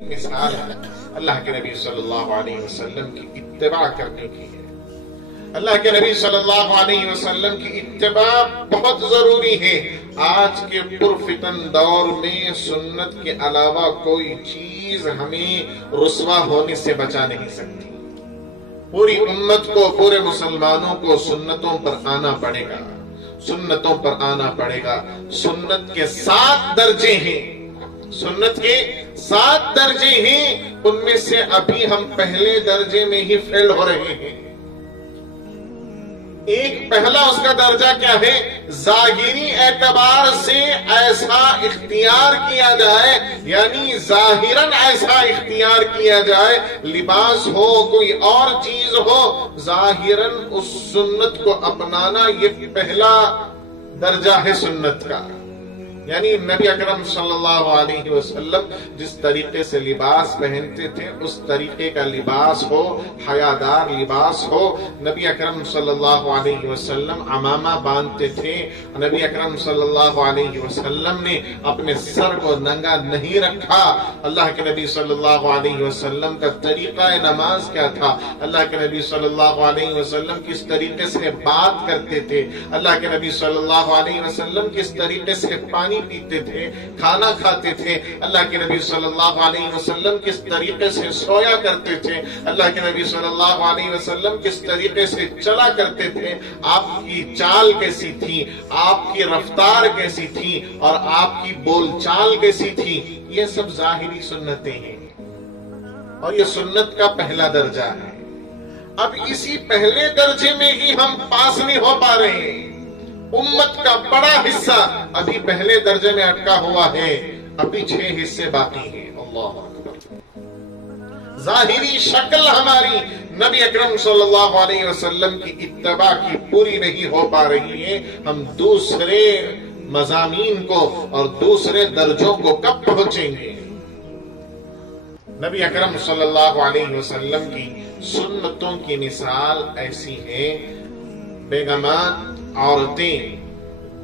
مثال اللہ کے نبی صلی اللہ علیہ وسلم کی اتباع کرنے کی ہے۔ اللہ کے نبی صلی اللہ علیہ وسلم کی اتباع بہت ضروری ہے۔ آج کے پرفتن دور میں سنت کے علاوہ کوئی چیز ہمیں رسوا ہونے سے بچا نہیں سکتی۔ پوری امت کو، پورے مسلمانوں کو سنتوں پر آنا پڑے گا، سنتوں پر آنا پڑے گا۔ سنت کے 7 درجے ہیں، سنت کے 7 درجے ہیں، ان میں سے ابھی ہم پہلے درجے میں ہی فیل ہو رہے ہیں۔ ایک پہلا اس کا درجہ کیا ہے؟ ظاہری اعتبار سے ایسا اختیار کیا جائے، یعنی ظاہراً ایسا اختیار کیا جائے، لباس ہو کوئی اور چیز ہو، ظاہراً اس سنت کو اپنانا، یہ پہلا درجہ ہے سنت کا۔ یعنی نبی اکرم صلی اللہ علیہ وسلم جس طریقے سے لباس پہنتے تھے اس طریقے کا لباس ہو، حیادار لباس ہو۔ نبی اکرم صلی اللہ علیہ وسلم عمامہ باندھتے تھے۔ نبی اکرم صلی اللہ علیہ وسلم نے اپنے سر کو ننگا نہیں رکھا۔ اللہ کے نبی صلی اللہ علیہ وسلم کا طریقہ نماز کیا تھا؟ اللہ کے نبی صلی اللہ علیہ وسلم کس طریقے سے بات کرتے تھے؟ اللہ کے نبی صلی اللہ علیہ وسلم کس طریقے سے پانی پیتے تھے، کھانا کھاتے تھے؟ اللہ کے نبی صلی اللہ علیہ وسلم کس طریقے سے سویا کرتے تھے؟ اللہ کے نبی صلی اللہ علیہ وسلم کس طریقے سے چلا کرتے تھے؟ آپ کی چال کیسی تھی، آپ کی رفتار کیسی تھی، اور آپ کی بول چال کیسی تھی؟ یہ سب ظاہری سنتیں ہیں، اور یہ سنت کا پہلا درجہ ہے۔ اب اسی پہلے درجے میں ہی ہم پاس نہیں ہو پا رہے ہیں۔ امت کا بڑا حصہ ابھی پہلے درجے میں اٹکا ہوا ہے، ابھی 6 حصے باقی ہیں۔ اللہ اکبر۔ ظاہری شکل ہماری نبی اکرم صلی اللہ علیہ وسلم کی اتباع کی پوری نہیں ہو پا رہی ہے۔ ہم دوسرے مضامین کو اور دوسرے درجوں کو کب پہنچیں گے؟ نبی اکرم صلی اللہ علیہ وسلم کی سنتوں کی مثال ایسی ہے، بیگمات عورتیں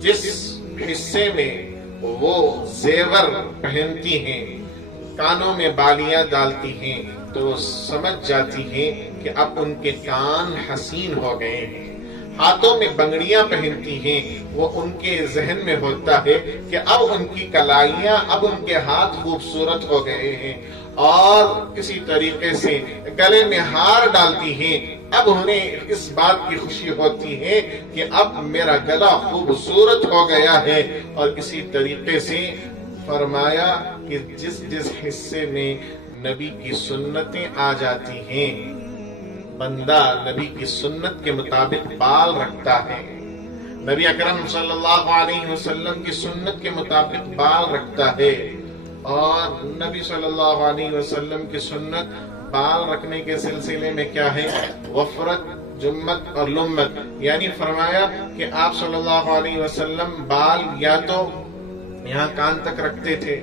جس حصے میں وہ زیور پہنتی ہیں، کانوں میں بالیاں ڈالتی ہیں، تو وہ سمجھ جاتی ہیں کہ اب ان کے کان حسین ہو گئے ہیں۔ ہاتھوں میں بنگڑیاں پہنتی ہیں، وہ ان کے ذہن میں ہوتا ہے کہ اب ان کی کلائیاں، اب ان کے ہاتھ خوبصورت ہو گئے ہیں۔ اور اسی طریقے سے گلے میں ہار ڈالتی ہیں، اب انہیں اس بات کی خوشی ہوتی ہے کہ اب میرا گلا خوبصورت ہو گیا ہے۔ اور اسی طریقے سے فرمایا کہ جس جس حصے میں نبی کی سنتیں آ جاتی ہیں، بندہ نبی کی سنت کے مطابق بال رکھتا ہے، نبی اکرم صلی اللہ علیہ وسلم کی سنت کے مطابق بال رکھتا ہے۔ اور نبی صلی اللہ علیہ وسلم کی سنت بال رکھنے کے سلسلے میں کیا ہے؟ وفرت، جمت اور لمت۔ یعنی فرمایا کہ آپ صلی اللہ علیہ وسلم بال یا تو یہاں کان تک رکھتے تھے،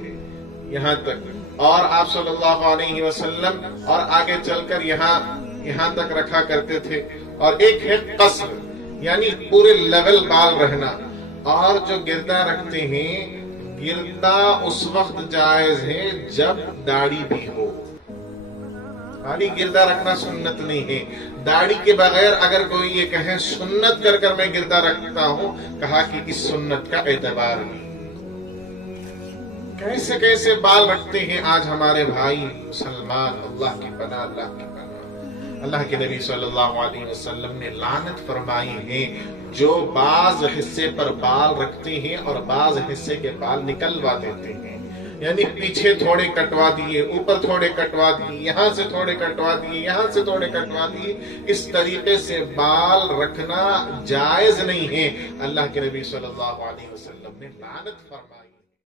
یہاں تک، اور آپ صلی اللہ علیہ وسلم اور آگے چل کر یہاں تک رکھا کرتے تھے۔ اور ایک ہے قصر، یعنی پورے لیول بال رہنا۔ اور جو گردہ رکھتے ہیں، گردہ اس وقت جائز ہے جب داڑھی بھی ہو۔ خالی گردہ رکھنا سنت نہیں ہے۔ داڑھی کے بغیر اگر کوئی یہ کہے سنت کر کر میں گردہ رکھتا ہوں، کہا کہ اس سنت کا اعتبار نہیں۔ کیسے کیسے بال رکھتے ہیں آج ہمارے بھائی مسلمان، اللہ کی پناہ، اللہ کی پناہ۔ اللہ کے نبی صلی اللہ علیہ وسلم نے لعنت فرمائی ہے جو بعض حصے پر بال رکھتے ہیں اور بعض حصے کے بال نکلوا دیتے ہیں۔ یعنی پیچھے تھوڑے کٹوا دیے، اوپر تھوڑے کٹوا دیے، یہاں سے تھوڑے کٹوا دیے، یہاں سے تھوڑے کٹوا دیے۔ اس طریقے سے بال رکھنا جائز نہیں ہے۔ اللہ کے نبی صلی اللہ علیہ وسلم نے لعنت فرمائی۔